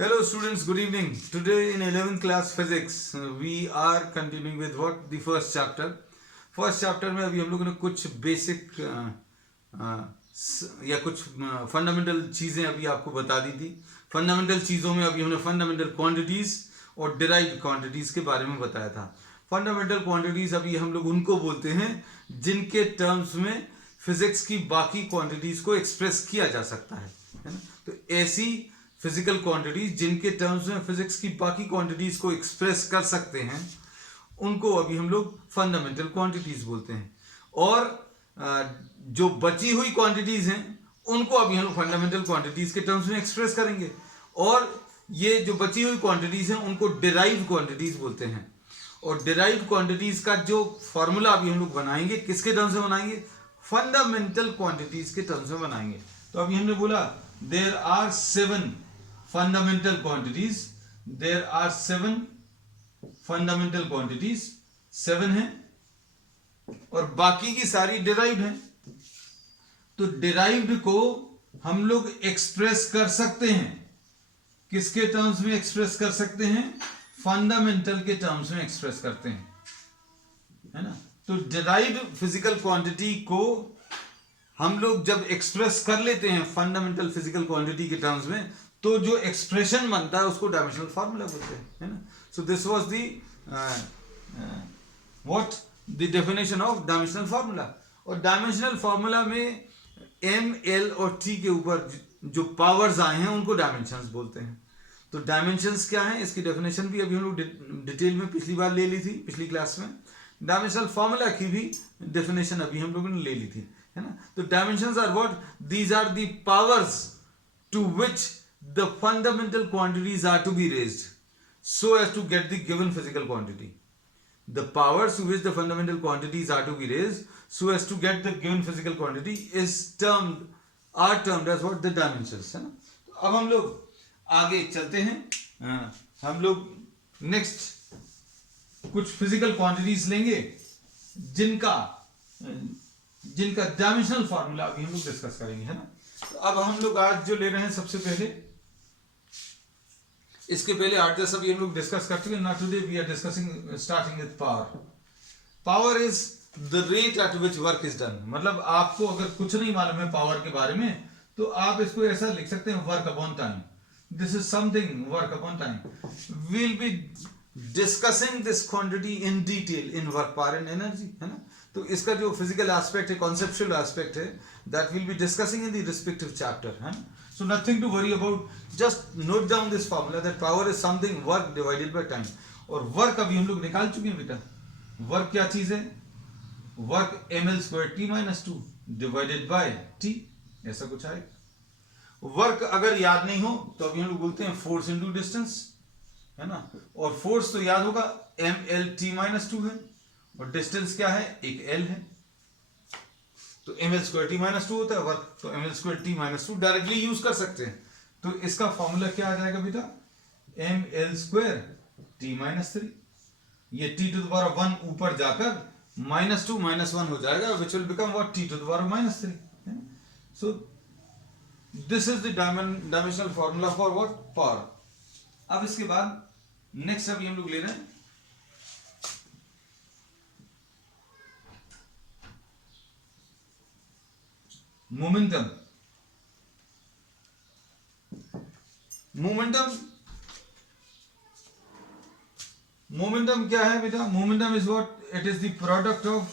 Hello students, good evening. Today in 11th class physics we are continuing with what? The first chapter. First chapter में अभी हम लोगों ने कुछ basic या कुछ फंडामेंटल चीज़ें अभी आपको बता दी थी. फंडामेंटल चीज़ों में अभी हमने फंडामेंटल क्वांटिटीज़ और डिराइव्ड क्वांटिटीज़ के बारे में बताया था. फंडामेंटल क्वांटिटीज़ अभी हम लोग उनको बोलते हैं जिनके टर्म्स में फिजिक्स की बाकी क्वांटिटीज़ को एक्सप्रेस किया जा सकता है ना. तो ऐसी फिजिकल क्वांटिटीज जिनके टर्म्स में फिजिक्स की बाकी क्वांटिटीज को एक्सप्रेस कर सकते हैं उनको अभी हम लोग फंडामेंटल क्वांटिटीज बोलते हैं. और जो बची हुई क्वांटिटीज हैं उनको अभी हम लोग फंडामेंटल क्वांटिटीज के टर्म्स में एक्सप्रेस करेंगे. और ये जो बची हुई क्वांटिटीज हैं उनको डिराइव्ड क्वांटिटीज बोलते हैं. और डिराइव्ड क्वांटिटीज का जो फॉर्मूला अभी हम लोग बनाएंगे किसके टर्म्स में बनाएंगे? फंडामेंटल क्वांटिटीज के टर्म्स में बनाएंगे. तो अभी हमने बोला there are 7 fundamental quantities. There are 7 fundamental quantities. 7 है और बाकी की सारी derived हैं. तो derived को हम लोग एक्सप्रेस कर सकते हैं किसके टर्म्स में एक्सप्रेस कर सकते हैं? फंडामेंटल के टर्म्स में एक्सप्रेस करते हैं, है ना. तो derived फिजिकल क्वांटिटी को हम लोग जब एक्सप्रेस कर लेते हैं फंडामेंटल फिजिकल क्वांटिटी के टर्म्स में तो जो एक्सप्रेशन बनता है उसको डायमेंशनल फार्मूला बोलते हैं, है ना. So this was the what the definition of dimensional formula. और डायमेंशनल फार्मूला में एम, एल और टी के ऊपर जो पावर्स आए हैं उनको डायमेंशंस बोलते हैं. तो डायमेंशंस क्या हैं इसकी डेफिनेशन भी अभी हम लोग डिटेल में पिछली बार ले ली थी पिछली क्लास में. डायमेंशनल फार्मूला की भी डेफिनेशन अभी हम लोगों ने ले ली थी, है ना. तो dimensions are what? These are the powers to which the fundamental quantities are to be raised so as to get the given physical quantity. The powers to which the fundamental quantities are to be raised so as to get the given physical quantity are termed as what? The dimensions, है ना. तो अब हम लोग आगे चलते हैं. हम लोग नेक्स्ट कुछ फिजिकल क्वांटिटीज लेंगे जिनका डायमेंशनल फार्मूला अभी हम लोग डिस्कस करेंगे, है ना. तो अब हम लोग आज जो ले रहे हैं सबसे पहले, इसके पहले आठ दस अभी हम लोग डिस्कस कर चुके हैं. Not today we are discussing starting with power. Power is the rate at which work is done. मतलब आपको अगर कुछ नहीं मालूम है पावर के बारे में तो आप इसको ऐसा लिख सकते हैं work upon time. This is something work upon time. We will be discussing this quantity in detail in work power and energy, है ना. तो इसका जो फिजिकल एस्पेक्ट है, कॉन्सेप्चुअल एस्पेक्ट है, that will be discussing in the respective chapter, है ना. So nothing to worry about. Just note down this formula that power is something work divided by time. और work अभी हम लोग निकाल चुके हैं बेटा. work क्या चीज है? work ml square t minus 2 divided by t. ऐसा कुछ है. work अगर याद नहीं हो तो अभी हम लोग बोलते हैं force into distance, है ना. और force तो याद होगा ml t minus 2 है और distance क्या है? एक l है. तो ml स्क्वायर टी माइनस 2 होता है वर्क. तो ml square T minus 2 directly use कर सकते हैं. तो इसका फॉर्मूला क्या आ जाएगा बेटा? ml square T minus 3. ये t टू द पावर 1 ऊपर जाकर -2 -1 हो जाएगा which will become what? t to the power -3. So this is the dimensional formula for what? Power. अब इसके बाद नेक्स्ट अभी हम लोग ले रहे हैं मोमेंटम. मोमेंटम क्या है बेटा? Momentum is what? It is the product of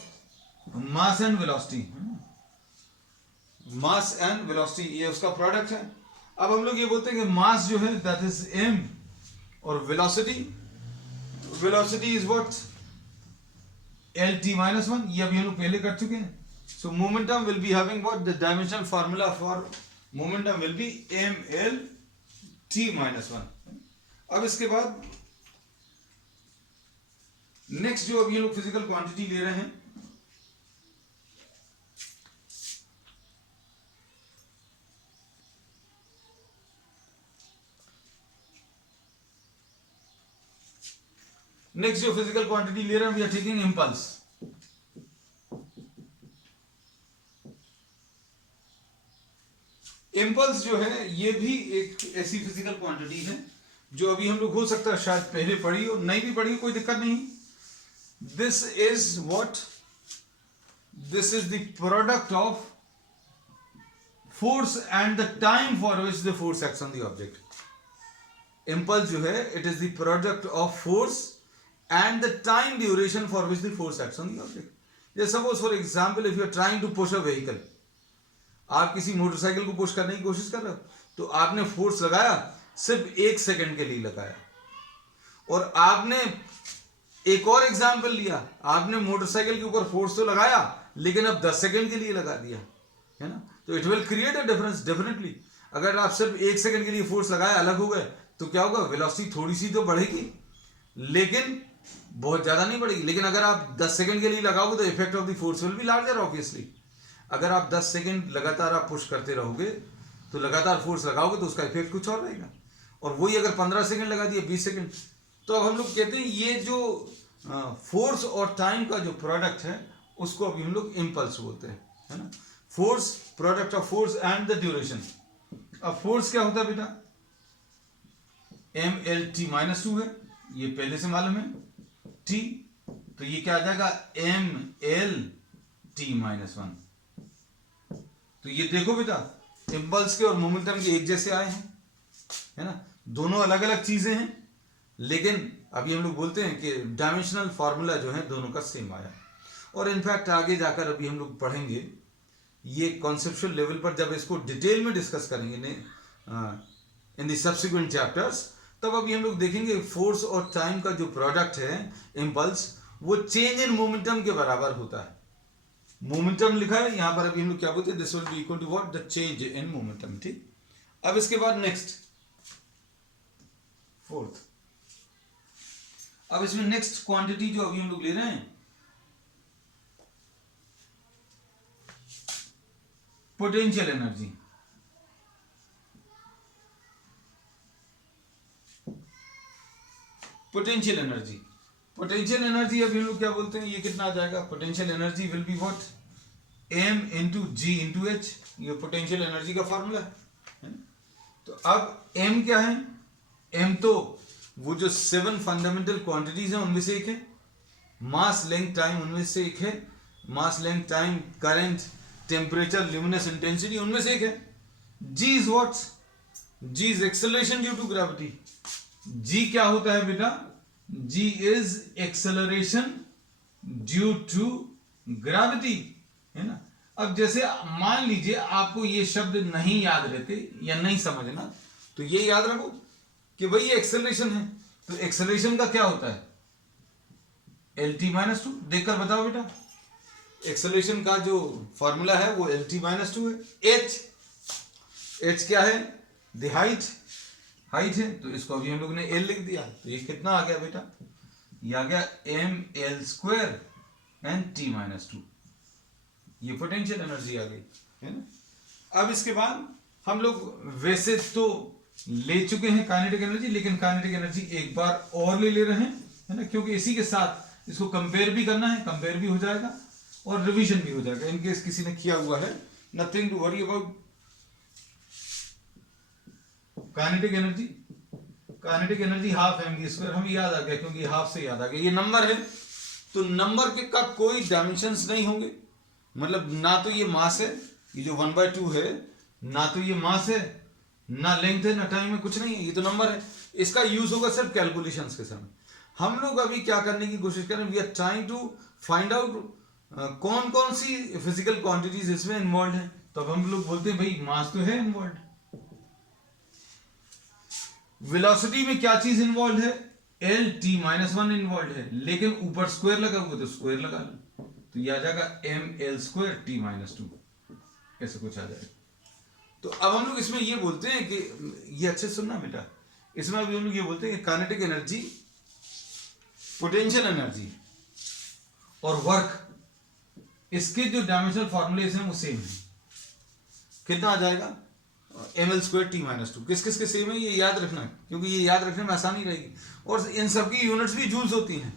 mass and velocity. Mass and velocity ये उसका प्रोडक्ट है. अब हम लोग ये बोलते हैं कि मास जो है दैट इज m और velocity is what? lt minus 1. ये अभी हम लोग पहले कर चुके हैं. So momentum will be having what? The dimensional formula for momentum will be ml t minus 1. अब इसके बाद नेक्स्ट जो अभी हम लोग फिजिकल क्वांटिटी ले रहे हैं we are taking impulse. Impulse जो है ये भी एक ऐसी फिजिकल क्वांटिटी है जो अभी हम लोग हो सकता है शायद पहले पढ़ी हो, नहीं भी पढ़ी हो, कोई दिक्कत नहीं। This is what, this is the product of force and the time for which the force acts on the object. Impulse जो है it is the product of force and the time duration for which the force acts on the object. जैसे suppose for example if you are trying to push a vehicle, आप किसी motorcycle को push करने की कोशिश कर रहे हो, तो आपने फोर्स लगाया, सिर्फ 1 सेकंड के लिए लगाया। और आपने एक और एग्जाम्पल लिया, आपने मोटरसाइकिल के ऊपर फोर्स तो लगाया लेकिन अब 10 सेकंड के लिए लगा दिया, है ना, तो it will create a difference definitely. अगर आप सिर्फ 1 सेकंड के लिए फोर्स लगाए, अलग हो गए, तो क्या होगा, वेलोसिटी थोड़ी सी तो बढ़ेगी लेकिन बहुत ज्यादा नहीं बढ़ेगी। लेकिन अगर आप 10 सेकंड के लिए लगाओगे तो effect of the force will be larger obviously. अगर आप 10 सेकंड लगातार आप पुश करते रहोगे तो लगातार फोर्स लगाओगे तो उसका इफेक्ट कुछ और रहेगा। और वही अगर 15 सेकंड लगा दिया, 20 सेकंड, तो अब हम लोग कहते हैं ये जो फोर्स और टाइम का जो प्रोडक्ट है उसको अभी हम लोग इम्पल्स बोलते हैं, है ना। Force, product of force and the duration. अब फोर्स क्या होता है बेटा, mlt-2 है, ये पहले से मालूम है, t, तो ये क्या आ जाएगा mlt-1। तो ये देखो बेटा, इम्पल्स के और मोमेंटम के एक जैसे आए हैं, है ना, दोनों अलग अलग चीजें हैं, लेकिन अभी हम लोग बोलते हैं कि डायमेंशनल फार्मूला जो है दोनों का सेम आया। और इनफैक्ट आगे जाकर अभी हम लोग पढ़ेंगे ये कॉन्सेप्चुअल लेवल पर, जब इसको डिटेल में डिस्कस करेंगे इन द सब्सिक्वेंट चैप्टर्स, तब अभी हम लोग देखेंगे फोर्स और टाइम का जो प्रोडक्ट है इम्पल्स, वो चेंज इन मोमेंटम के बराबर होता है। मोमेंटम लिखा है यहां पर, अभी हम लोग क्या बोलते हैं, this will be equal to what, the change in momentum, ठीक। अब इसके बाद नेक्स्ट फोर्थ, अब इसमें नेक्स्ट क्वांटिटी जो अभी हम लोग ले रहे हैं, potential energy. Potential energy, potential energy अभी हम लोग क्या बोलते हैं, ये कितना आ जाएगा, potential energy will be what, m into g into h, ये पोटेंशियल एनर्जी का फॉर्मूला है ना। तो अब m क्या है, m तो वो जो 7 फंडामेंटल क्वांटिटीज हैं उनमें से एक है, मास, लेंथ, टाइम उनमें से एक है, mass, length, time, current, temperature, luminous intensity उनमें से एक है। g is what, g is acceleration due to gravity. g क्या होता है बेटा, g is acceleration due to gravity, है ना। अब जैसे मान लीजिए आपको ये शब्द नहीं याद रहते या नहीं समझना, तो ये याद रखो कि भाई ये एक्सेलरेशन है, तो एक्सेलरेशन का क्या होता है, lt-2। देखकर बताओ बेटा, एक्सेलरेशन का जो फॉर्मूला है वो lt-2 है। h क्या है, द हाइट है, तो इसको अभी हम लोग ने l लिख दिया, तो ये कितना आ गया बेटा, ये आ गया ml² एंड t-2, ये पोटेंशियल एनर्जी आ गई, है ना। अब इसके बाद हम लोग वैसे तो ले चुके हैं काइनेटिक एनर्जी, लेकिन काइनेटिक एनर्जी एक बार और ले रहे हैं, है ना, क्योंकि इसी के साथ इसको कंपेयर भी करना है, कंपेयर भी हो जाएगा और रिवीजन भी हो जाएगा, इनकेस किसी ने किया हुआ है, nothing to worry about. Kinetic energy, kinetic energy half mv², हमें याद आ गया क्योंकि हाफ से याद आ गया, ये नंबर है, तो नंबर के का कोई डायमेंशंस नहीं होंगे, मतलब ना तो ये मास है, ये जो 1/2 है, ना तो ये मास है, ना लेंथ है, ना टाइम है, कुछ नहीं है, ये तो नंबर है। इसका यूज होगा सिर्फ कैलकुलेशंस के समय। हम लोग अभी क्या करने की कोशिश करें, we are trying to find out कौन कौन सी फिजिकल क्वांटिटीज इसमें इन्वॉल्व है। तो अब हम लोग बोलते हैं भाई मास तो है इन्वॉल्व, वेलोसिटी में क्या चीज इन्वॉल्व है, lt-1 इन्वॉल्व है, लेकिन ऊपर स्क्वायर लगा हुआ तो स्क्वायर लगा लो, तो ये आ जाएगा ml² t-2, ऐसे कुछ आ जाएगा। तो अब हम लोग इसमें ये बोलते हैं कि, ये अच्छे सुनना बेटा, इसमें अभी हम लोग ये बोलते हैं कि काइनेटिक एनर्जी, पोटेंशियल एनर्जी और वर्क, इसके जो डायमेंशनल फॉर्मूलेस हैं वो सेम है। कितना आ जाएगा, ml² t-2, किस किस के सेम है ये याद रखना, क्योंकि ये याद रखने में आसानी रहेगी। और इन सबकी यूनिट्स भी जूल्स होती हैं,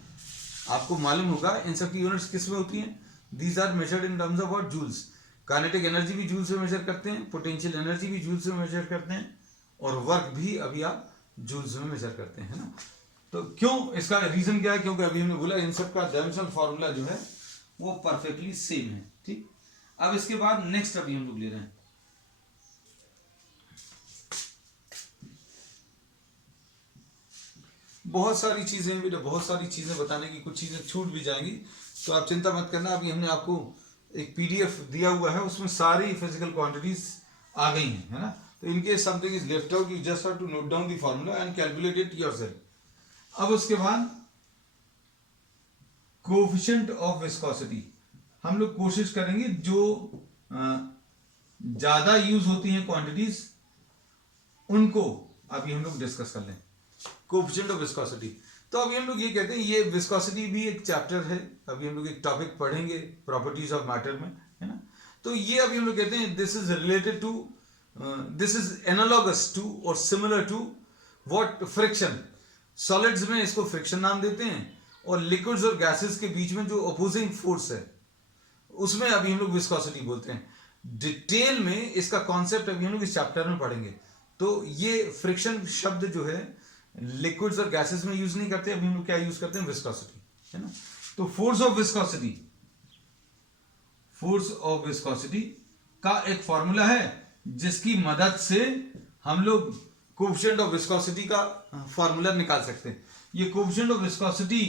आपको मालूम होगा इन सबकी यूनिट्स किस में होती हैं, these are measured in terms of what, joules. Kinetic energy भी जूल से मेजर करते हैं, पोटेंशियल एनर्जी भी जूल से मेजर करते हैं, और वर्क भी अभी आप जूल्स में मेजर करते हैं, है ना। तो क्यों, इसका रीजन क्या है? क्योंकि अभी हमने बोला इन सब का डायमेंशनल फार्मूला जो है वो परफेक्टली सेम है, ठीक। अब इसके बाद नेक्स्ट अभी हम लोग ले रहे हैं बहुत सारी चीजें बेटा, बहुत सारी चीजें बताने की, कुछ चीजें छूट भी जाएंगी, तो आप चिंता मत करना। अभी हमने आपको एक पीडीएफ दिया हुआ है, उसमें सारी फिजिकल क्वांटिटीज आ गई हैं, है ना। तो इनके something is left out, you just have to note down the formula and calculate it yourself. अब उसके बाद कोएफिशिएंट ऑफ विस्कोसिटी हम लोग कोशिश करेंगे जो ज्यादा यूज होती हैं क्वांटिटीज उनको अभी हम लोग डिस्कस कर लें। कोएफिशिएंट ऑफ विस्कोसिटी, तो अभी हम लोग ये कहते हैं, ये विस्कोसिटी भी एक चैप्टर है, अभी हम लोग एक टॉपिक पढ़ेंगे प्रॉपर्टीज ऑफ मैटर में, है ना। तो ये अभी हम लोग कहते हैं this is related to, this is analogous to और similar to what friction. Solids में इसको फ्रिक्शन नाम देते हैं, और लिक्विड्स और गैसेस के बीच में जो अपोजिंग फोर्स है उसमें अभी हम लोग विस्कोसिटी बोलते हैं। डिटेल में इसका कॉन्सेप्ट अभी हम लोग इस चैप्टर में पढ़ेंगे। तो ये फ्रिक्शन शब्द जो है लिक्विड्स और गैसेस में यूज नहीं करते, अभी हम लोग क्या यूज करते हैं? विस्कोसिटी, है ना। तो force of viscosity, force of viscosity का एक फॉर्मूला है जिसकी मदद से हम लोग कोएफिशिएंट ऑफ विस्कोसिटी का फॉर्मूला निकाल सकते हैं। ये कोएफिशिएंट ऑफ विस्कोसिटी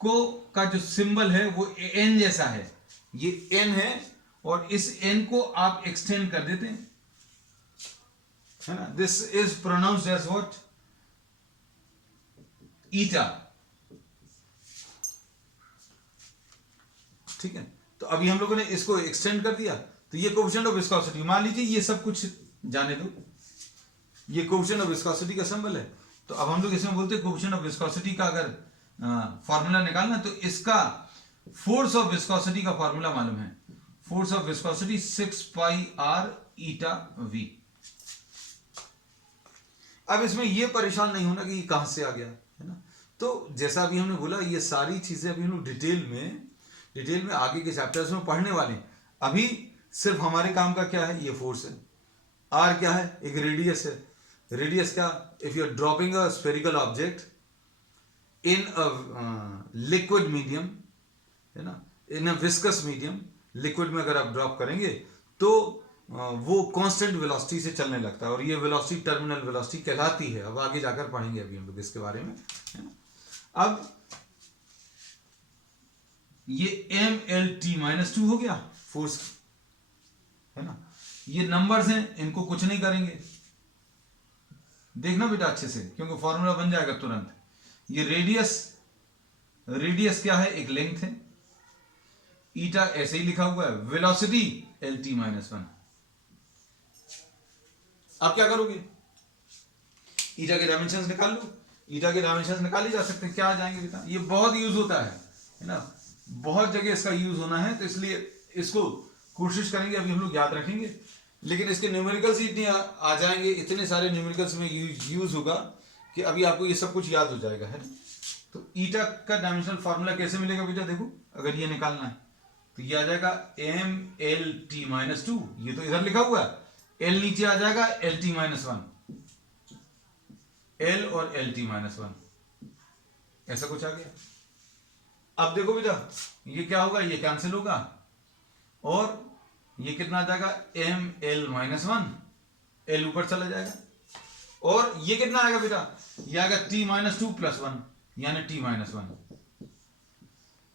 को का जो सिंबल है वो एन जैसा है, ये एन है, और इस एन को आप एक्सटेंड कर देते हैं, है ना। This is pronounced as what? Eta, ठीक है। तो अभी हम लोगों ने इसको एक्सटेंड कर दिया, तो ये कोएफिशिएंट ऑफ विस्कोसिटी, मान लीजिए ये सब कुछ जाने दो, ये कोएफिशिएंट ऑफ विस्कोसिटी का सिंबल है। तो अब हम लोग इसमें बोलते हैं कोएफिशिएंट ऑफ विस्कोसिटी का अगर फॉर्मूला निकालना, तो इसका फोर्स ऑफ विस्कोसिटी का फॉर्मूला मालूम है, force of viscosity 6 pi r eta v. अब इसमें यह परेशान नहीं होना कि ये कहां से आ गया, है ना। तो जैसा अभी हमने बोला, ये सारी चीजें अभी हम लोग डिटेल में आगे के चैप्टर्स में पढ़ने वाले हैं। अभी सिर्फ हमारे काम का क्या है? ये फोर्स है। आर क्या है? एक रेडियस है। रेडियस क्या? If you are dropping a spherical object in a liquid medium, है ना, in a viscous medium, liquid में अगर आप ड्रॉप करेंगे तो वो कांस्टेंट वेलोसिटी से चलने लगता है, और ये वेलोसिटी टर्मिनल वेलोसिटी कहलाती है। अब आगे जाकर पढ़ेंगे अभी हम लोग इसके बारे में, है ना। अब ये mlt-2 हो गया फोर्स, है ना। ये नंबर्स हैं, इनको कुछ नहीं करेंगे, देखना बेटा अच्छे से, क्योंकि फॉर्मूला बन जाएगा तुरंत। ये रेडियस क्या है? एक लेंथ है। ईटा ऐसे ही लिखा हुआ है, वेलोसिटी lt-1। आप क्या करोगे? ईटा के डायमेंशंस निकाल लो। ईटा के डायमेंशंस निकाले जा सकते हैं, क्या आ जाएंगे बेटा? ये बहुत यूज होता है ना, बहुत जगह इसका यूज होना है, तो इसलिए इसको कोशिश करेंगे अभी हम लोग याद रखेंगे। लेकिन इसके न्यूमेरिकल्स इतने आ जाएंगे, इतने सारे न्यूमेरिकल्स में यूज होगा कि अभी आपको ये सब कुछ याद हो जाएगा, है ना। तो ईटा का डायमेंशनल फार्मूला कैसे मिलेगा बेटा? देखो, अगर ये निकालना है तो ये आ जाएगा mlt-2, ये तो इधर लिखा हुआ है, l नीचे आ जाएगा lt-1, l और lt-1, ऐसा कुछ आ गया। अब देखो बेटा, ये क्या होगा? ये कैंसिल होगा, और ये कितना आ जाएगा? ml-1, l ऊपर चला जाएगा, और ये कितना आएगा बेटा? ये आएगा t-2 + 1, यानी t-1।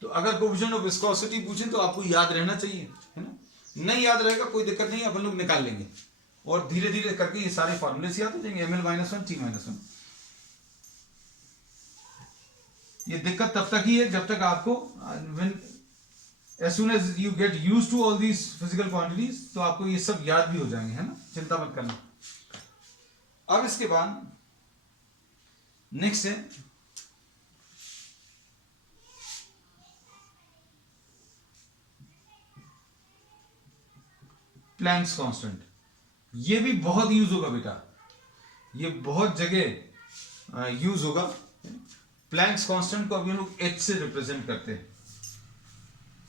तो अगर कोएफिशिएंट ऑफ विस्कोसिटी पूछें तो आपको याद रहना चाहिए, है ना। नहीं याद रहेगा कोई दिक्कत नहीं, अपन लोग निकाल लेंगे, और धीरे धीरे करके ये सारे फॉर्मूले याद हो जाएंगे। ml-1 t-1। ये दिक्कत तब तक ही है जब तक आपको as soon as you get used to all these physical quantities, तो आपको ये सब याद भी हो जाएंगे, है ना, चिंता मत करना। अब इसके बाद नेक्स्ट है प्लैंक्स कांस्टेंट। ये भी बहुत यूज होगा बेटा, ये बहुत जगह यूज होगा। प्लैंक्स कांस्टेंट को अभी हम लोग h से रिप्रेजेंट करते हैं।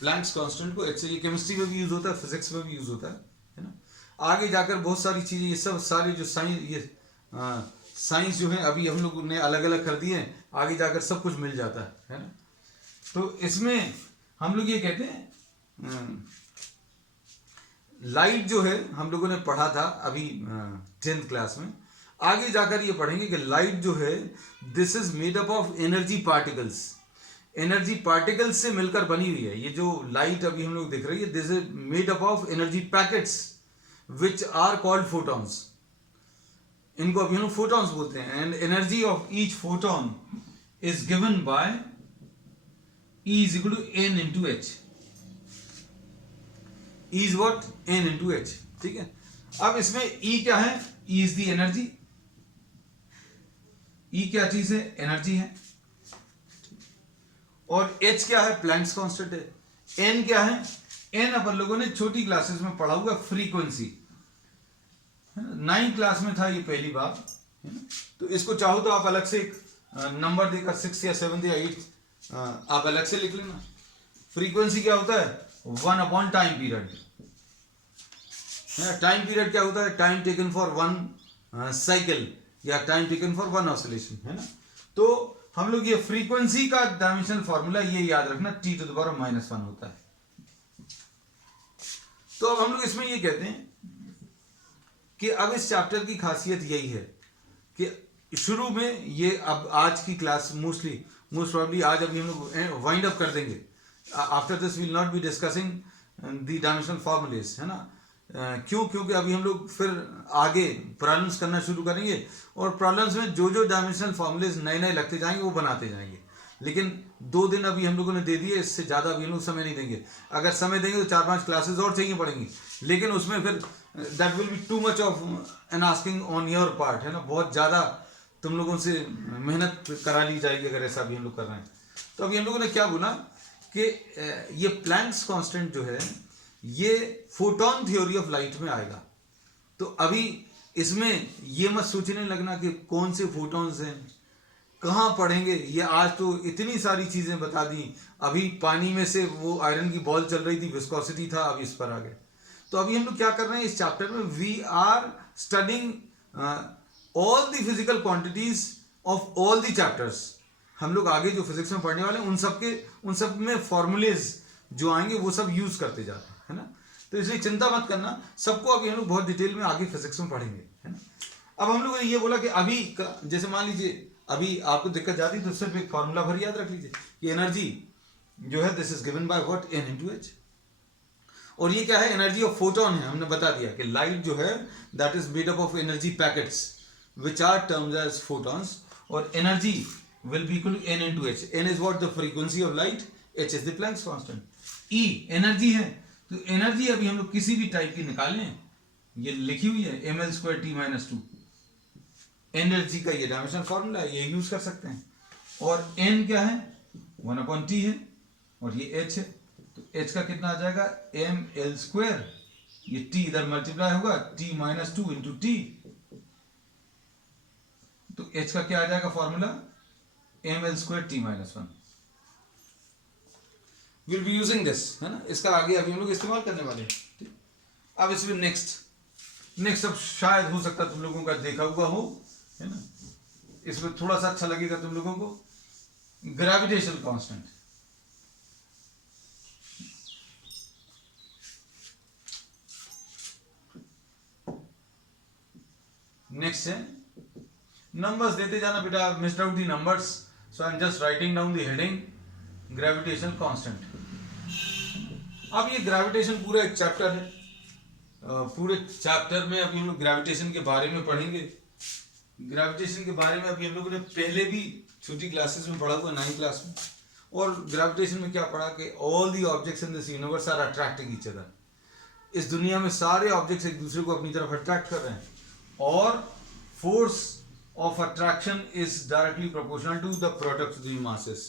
प्लैंक्स कांस्टेंट को एच, ये केमिस्ट्री में भी यूज होता है, फिजिक्स में भी यूज होता है ना। आगे जाकर बहुत सारी चीजें, ये सब सारे जो साइंस, ये साइंस जो है अभी हम लोग ने अलग अलग कर दिए हैं, आगे जाकर सब कुछ मिल जाता है ना। तो इसमें हम लोग ये कहते हैं लाइट जो है हम लोगों ने पढ़ा था अभी 10th क्लास में, आगे जाकर ये पढ़ेंगे कि लाइट जो है this is made up of energy particles, energy particles से मिलकर बनी हुई है। ये जो लाइट अभी हम लोग देख रही है this is made up of energy packets which are called photons, इनको अभी हम लोग फोटॉन्स बोलते हैं। And energy of each photon is given by E is equal to n into h. E is what? n into h. ठीक है। अब इसमें E क्या है? E is the energy. E क्या चीज है? एनर्जी है। और H क्या है? प्लैंक्स कांस्टेंट है। N क्या है? N अपन लोगों ने छोटी क्लासेस में पढ़ा हुआ फ्रीक्वेंसी, 9th क्लास में था ये पहली बार, तो इसको चाहो तो आप अलग से एक नंबर देकर 6 या 7 या 8 आप अलग से लिख लेना। फ्रीक्वेंसी क्या होता है? 1 upon time period. Time period क्या होता है? Time taken for one cycle या time taken for one oscillation, है ना। तो हम लोग ये फ्रीक्वेंसी का डायमेंशनल फॉर्मूला ये याद रखना, t टू द पावर -1 होता है। तो अब हम लोग इसमें ये कहते हैं कि अब इस चैप्टर की खासियत यही है कि शुरू में ये, अब आज की क्लास मोस्ट प्रॉब्ली आज अभी हम लोग वाइंड अप कर देंगे। After this will not be discussing the dimensional formulas, है ना। क्यों? क्योंकि अभी हम लोग फिर आगे प्रॉब्लम्स करना शुरू करेंगे और प्रॉब्लम्स में जो जो डायमेंशनल फॉर्मूलेस नए नए लगते जाएंगे वो बनाते जाएंगे। लेकिन 2 दिन अभी हम लोगों ने दे दिए, इससे ज़्यादा अभी हम लोग समय नहीं देंगे। अगर समय देंगे तो 4-5 क्लासेस और चाहिए पड़ेंगी, लेकिन उसमें फिर that will be too much of an asking on your part, है ना। बहुत ज़्यादा तुम लोगों से मेहनत करा ली जाएगी अगर ऐसा भी हम लोग कर रहे हैं। तो अभी हम लोगों ने क्या बोला कि ये प्लैंक्स कांस्टेंट जो है ये फोटोन थ्योरी ऑफ लाइट में आएगा। तो अभी इसमें ये मत सोचने लगना कि कौन से फोटॉन्स हैं, कहाँ पढ़ेंगे, ये आज तो इतनी सारी चीज़ें बता दी। अभी पानी में से वो आयरन की बॉल चल रही थी, विस्कोसिटी था, अब इस पर आ गए। तो अभी हम लोग क्या कर रहे हैं इस चैप्टर में, we are studying all the physical quantities of all the chapters. हम लोग आगे जो फिजिक्स में पढ़ने वाले हैं उन सब में फॉर्मूलेज जो आएंगे वो सब यूज करते जाते हैं, है ना। तो इसलिए चिंता मत करना, सबको अभी हम लोग बहुत डिटेल में आगे फिजिक्स में पढ़ेंगे, है ना। अब हम लोगों ने ये बोला कि अभी जैसे मान लीजिए अभी आपको दिक्कत जाती तो सिर्फ एक फॉर्मूला भर याद रख लीजिए कि एनर्जी जो है this is given by what? n into h। और ये क्या है? एनर्जी ऑफ फोटोन है। हमने बता दिया कि लाइट जो है that is made up of energy packets which are termed as photons, और energy will be equal to n into h। n is what? the frequency of light, h is the Planck's constant। E energy है, तो energy अभी हम लोग किसी भी type की निकालें, ये लिखी हुई है ml²t - 2। एनर्जी का ये डायमेंशनल फॉर्मूला है, ये यूज कर सकते हैं। और n क्या है? 1/t है, और ये h है, तो h का कितना आ जाएगा? ml², ये t इधर मल्टीप्लाई होगा, t - 2 into t, तो h का क्या आ जाएगा formula? ml²t - 1। Will be using this, है ना। इसका आगे अभी हम लोग इस्तेमाल करने वाले हैं। अब इसमें नेक्स्ट अब शायद हो सकता तुम लोगों का देखा हुआ हो, है ना। इसमें थोड़ा सा अच्छा लगेगा तुम लोगों को, ग्रेविटेशनल कांस्टेंट। नेक्स्ट है नंबर्स देते जाना बेटा, missed out the numbers, so I am just writing down the heading gravitational constant. अब ये ग्रेविटेशन पूरा एक चैप्टर है, पूरे चैप्टर में अभी हम लोग ग्रेविटेशन के बारे में पढ़ेंगे। ग्रेविटेशन के बारे में अभी हम लोगों ने पहले भी छोटी क्लासेस में पढ़ा हुआ 9th क्लास में। और ग्रेविटेशन में क्या पढ़ा कि all the objects in this universe are attracting each other. इस दुनिया में सारे ऑब्जेक्ट्स एक दूसरे को अपनी तरफ अट्रैक्ट कर रहे हैं, और force of attraction is directly proportional to the product of the masses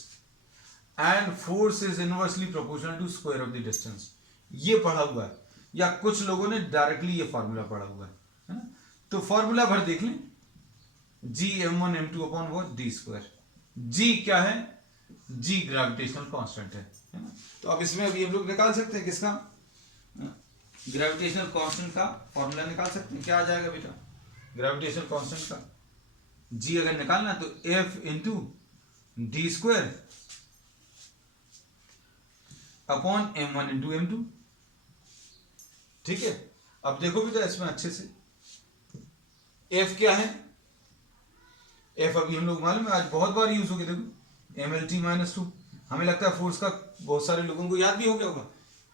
and force is inversely proportional to square of the distance। ये पढ़ा हुआ है, या कुछ लोगों ने डायरेक्टली ये फॉर्मूला पढ़ा हुआ है ना। तो फॉर्मूला भर देख लें, g m1 m2 अपॉन वो d²। g क्या है? जी ग्रेविटेशनल कांस्टेंट है ना। तो अब इसमें अभी हम लोग निकाल सकते हैं किसका, ग्रेविटेशनल कांस्टेंट का फॉर्मूला निकाल सकते हैं। क्या आ जाएगा बेटा ग्रेविटेशनल कांस्टेंट का, जी अगर निकालना तो F into D square upon m1 into m2। ठीक है, अब देखो बेटा इसमें अच्छे से एफ क्या है, एफ अभी हम लोग मालूम है आज बहुत बार यूज हो गया, देखो mlt-2। हमें लगता है फोर्स का बहुत सारे लोगों को याद भी हो गया होगा,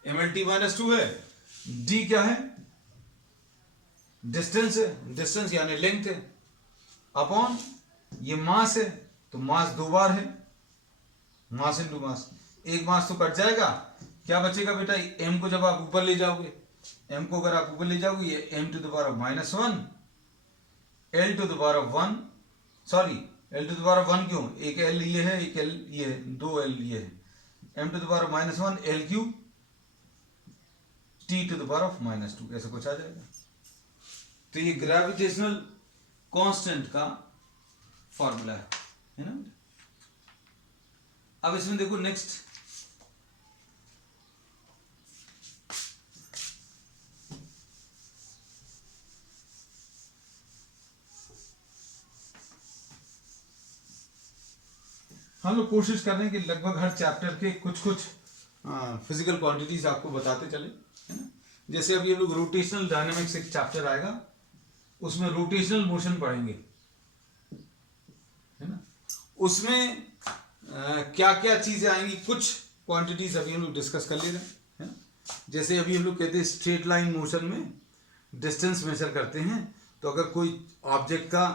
mlt-2 है। डी क्या है, डिस्टेंस है, डिस्टेंस यानी लेंथ है, अपॉन ये मास है, तो मास दो बार है, मास इंटू मास, एक मास तो कट जाएगा, क्या बचेगा बेटा, m को जब आप ऊपर ले जाओगे, m को अगर आप ऊपर ले जाओगे ये m to the power of -1, l to the power of 1, sorry l to the power of 1 क्यों, एक l ये है एक l ये है, दो l ये है, m to the power of -1 l cube t to the power of -2, ऐसा कुछ आ जाएगा। तो ये ग्रेविटेशनल कांस्टेंट का फॉर्मूला है ना। अब इसमें देखो नेक्स्ट, हम लोग कोशिश कर रहे हैं कि लगभग हर चैप्टर के कुछ फिजिकल क्वांटिटीज आपको बताते चले, है ना। जैसे अभी हम लोग रोटेशनल डायनामिक्स एक चैप्टर आएगा, उसमें रोटेशनल मोशन पढ़ेंगे, है ना। उसमें क्या क्या चीजें आएंगी, कुछ क्वांटिटीज अभी हम लोग डिस्कस कर ले रहे हैं, है ना। जैसे अभी हम लोग कहते हैं स्ट्रेट लाइन मोशन में डिस्टेंस मेजर करते हैं, तो अगर कोई ऑब्जेक्ट का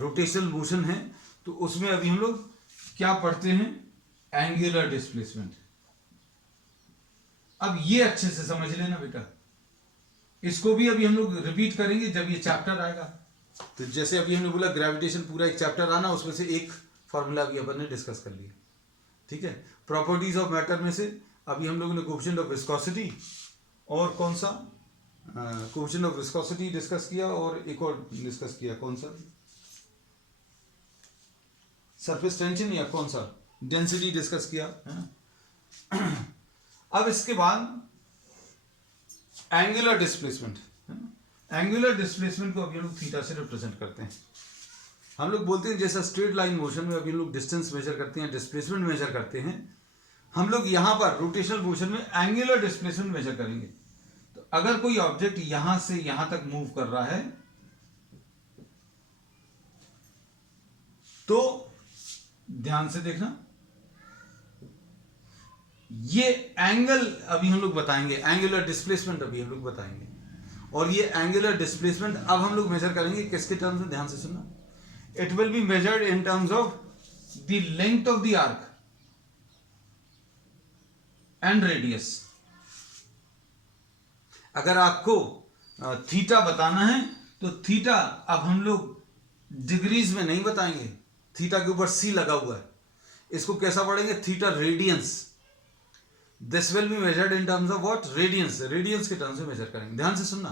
रोटेशनल मोशन है तो उसमें अभी हम लोग क्या पढ़ते हैं, एंगुलर डिस्प्लेसमेंट। अब ये अच्छे से समझ लेना बेटा, इसको भी अभी हम लोग रिपीट करेंगे जब ये चैप्टर आएगा। तो जैसे अभी हमने बोला ग्रेविटेशन पूरा एक चैप्टर आना, उसमें से एक फॉर्मूला भी अपन ने डिस्कस कर लिया, ठीक है। प्रॉपर्टीज ऑफ मैटर में से अभी हम लोगों ने कोएफिशिएंट ऑफ विस्कोसिटी और कौन सा कोएफिशिएंट ऑफ विस्कोसिटी डिस्कस किया, और एक और डिस्कस किया, कौन सा, सरफेस टेंशन या कौन सा, डेंसिटी डिस्कस किया, है ना। अब इसके बाद एंगुलर डिस्प्लेसमेंट, एंगुलर डिस्प्लेसमेंट को अभी हम लोग थीटा से रिप्रेजेंट करते हैं। हम लोग बोलते हैं जैसा स्ट्रेट लाइन मोशन में अभी हम लोग डिस्टेंस मेजर करते हैं, डिस्प्लेसमेंट मेजर करते हैं, हम लोग यहां पर रोटेशनल मोशन में एंगुलर डिस्प्लेसमेंट मेजर करेंगे। तो अगर कोई ऑब्जेक्ट यहां से यहां तक मूव कर रहा है तो ध्यान से देखना, ये एंगल अभी हम लोग बताएंगे, एंगुलर डिस्प्लेसमेंट अभी हम लोग बताएंगे, और ये एंगुलर डिस्प्लेसमेंट अब हम लोग मेजर करेंगे किसके टर्म्स में, ध्यान से सुनना। It will be measured in terms of the length of the arc and radius. अगर आपको थीटा बताना है तो थीटा अब हम लोग डिग्रीज में नहीं बताएंगे, थीटा के ऊपर सी लगा हुआ है, इसको कैसा पढ़ेंगे, theta radians. This will be measured in terms of what, radians, radians के टर्म्स में मेजर करेंगे। ध्यान से सुनना,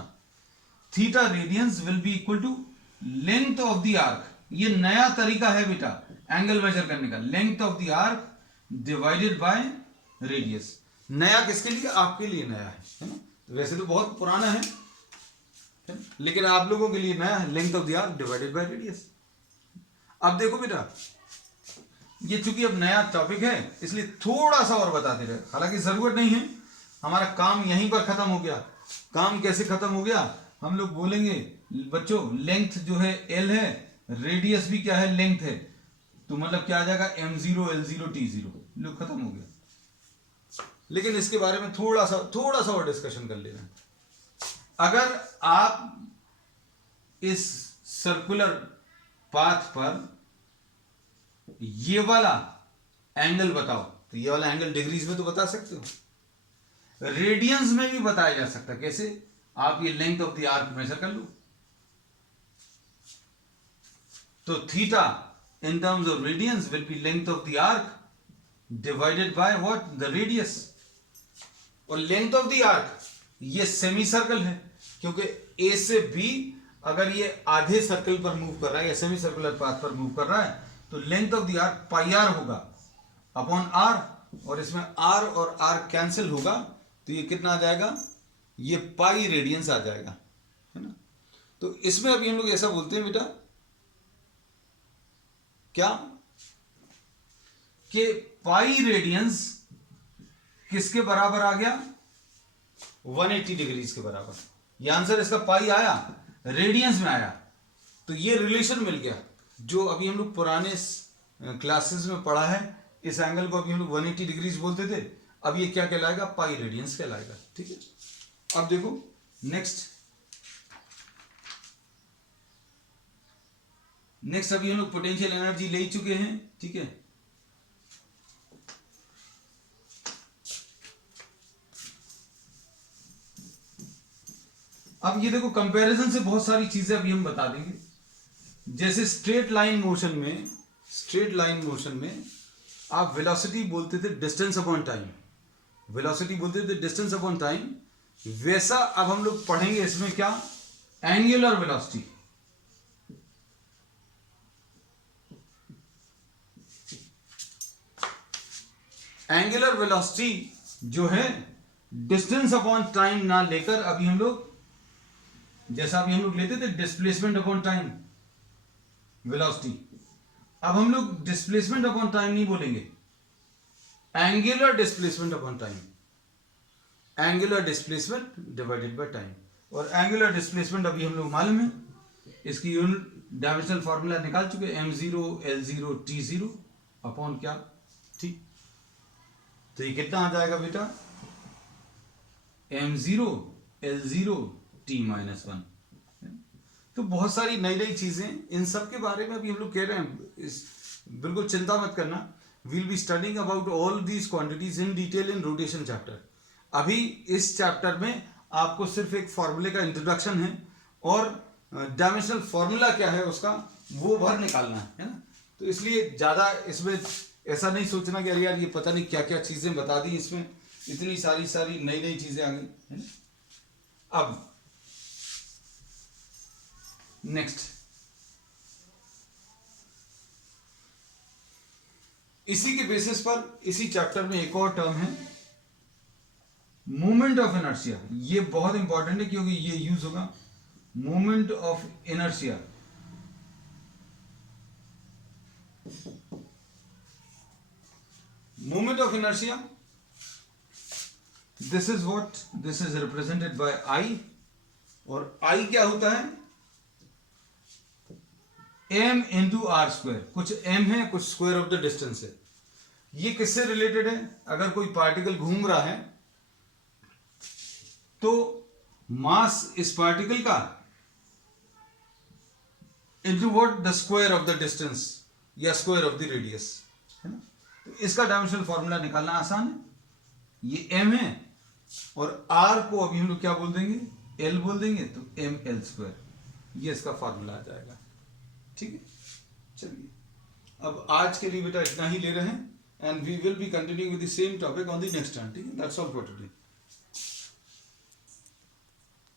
theta radians will be equal to length of the arc. ये नया तरीका है बेटा एंगल मेजर करने का, length of the arc divided by radius. नया किसके लिए, आपके लिए नया है ना। वैसे तो बहुत पुराना है, लेकिन आप लोगों के लिए नया है, length of the arc divided by radius. अब देखो बेटा, ये चूंकि अब नया टॉपिक है इसलिए थोड़ा सा और बताते रहे, हालांकि जरूरत नहीं है, हमारा काम यहीं पर खत्म हो गया। काम कैसे खत्म हो गया, हम लोग बोलेंगे बच्चों लेंथ जो है l है, रेडियस भी क्या है, लेंथ है, तो मतलब क्या आ जाएगा, m0 l0 t0, लोग खत्म हो गया। लेकिन इसके बारे में थोड़ा सा और डिस्कशन कर लेना। अगर आप इस सर्कुलर पाथ पर ये वाला एंगल बताओ, तो ये वाला एंगल डिग्रीज में तो बता सकते हो, रेडियंस में भी बताया जा सकता है। कैसे, आप ये length of the arc measure कर लो, तो theta in terms of radians will be length of the arc divided by what, the radius. और लेंथ ऑफ द आर्क ये सेमी सर्कल है, क्योंकि ए से बी अगर ये आधे सर्कल पर मूव कर रहा है या सेमी सर्कुलर पाथ पर मूव कर रहा है तो length of the arc pi r होगा। अपॉन आर, और इसमें आर और आर कैंसिल होगा तो ये कितना आ जाएगा, ये पाई रेडियंस आ जाएगा, है ना। तो इसमें अभी हम लोग ऐसा बोलते हैं बेटा क्या कि पाई रेडियंस किसके बराबर आ गया, 180 डिग्रीज के बराबर। ये आंसर इसका पाई आया, रेडियंस में आया, तो ये रिलेशन मिल गया जो अभी हम लोग पुराने क्लासेस में पढ़ा है। इस एंगल को अभी हम लोग 180 डिग्रीज बोलते थे, अब ये क्या कहलाएगा, पाई रेडियंस कहलाएगा, ठीक है। अब देखो नेक्स्ट अभी हम लोग पोटेंशियल एनर्जी ले चुके हैं, ठीक है। अब ये देखो कंपैरिजन से बहुत सारी चीजें अभी हम बता देंगे। जैसे स्ट्रेट लाइन मोशन में आप वेलोसिटी बोलते थे डिस्टेंस अपॉन टाइम, वैसा अब हम लोग पढ़ेंगे इसमें क्या, एंगुलर वेलोसिटी। एंगुलर वेलोसिटी जो है डिस्टेंस अपॉन टाइम ना लेकर अभी हम लोग, जैसा अभी हम लोग लेते थे डिस्प्लेसमेंट अपॉन टाइम वेलोसिटी, अब हम लोग डिस्प्लेसमेंट अपॉन टाइम नहीं बोलेंगे, angular displacement upon time, angular displacement divided by time. और एंगुलर डिस्प्लेसमेंट अभी हम लोग मालूम है, इसकी यूनिट डायमेंशनल फार्मूला निकाल चुके, m0 l0 t0 अपॉन क्या, ठीक। तो ये कितना आ जाएगा बेटा, m0 l0 t-1। तो बहुत सारी नई नई चीजें, इन सब के बारे में अभी हम लोग कह रहे हैं, बिल्कुल चिंता मत करना। We'll be studying about all these quantities in detail in rotation chapter. अभी इस चैप्टर में आपको सिर्फ एक फॉर्मूले का इंट्रोडक्शन है और डायमेंशनल फॉर्मूला क्या है उसका वो भर निकालना है ना। तो इसलिए ज्यादा इसमें ऐसा नहीं सोचना कि अरे यार ये पता नहीं क्या क्या चीजें बता दी, इसमें इतनी सारी नई नई चीजें आ गई, है ना। अब नेक्स्ट, इसी के बेसिस पर इसी चैप्टर में एक और टर्म है मोमेंट ऑफ इनर्शिया। ये बहुत इंपॉर्टेंट है क्योंकि ये यूज होगा, moment of inertia. Moment of inertia, this is represented by I, और आई क्या होता है, m इंटू आर स्क्वायर। कुछ m है, कुछ स्क्वायर ऑफ द डिस्टेंस है। ये किससे रिलेटेड है, अगर कोई पार्टिकल घूम रहा है तो मास इस पार्टिकल का into what, the square of the distance या स्क्वायर ऑफ द रेडियस, है ना। तो इसका डायमेंशनल फॉर्मूला निकालना आसान है। ये m है और r को अभी हम लोग क्या बोल देंगे, l बोल देंगे, तो ml², ये इसका फॉर्मूला आ जाएगा, ठीक है। चलिए अब आज के लिए बेटा इतना ही ले रहे हैं, and we will be continuing with the same topic on the next time, ठीक है। That's all for today.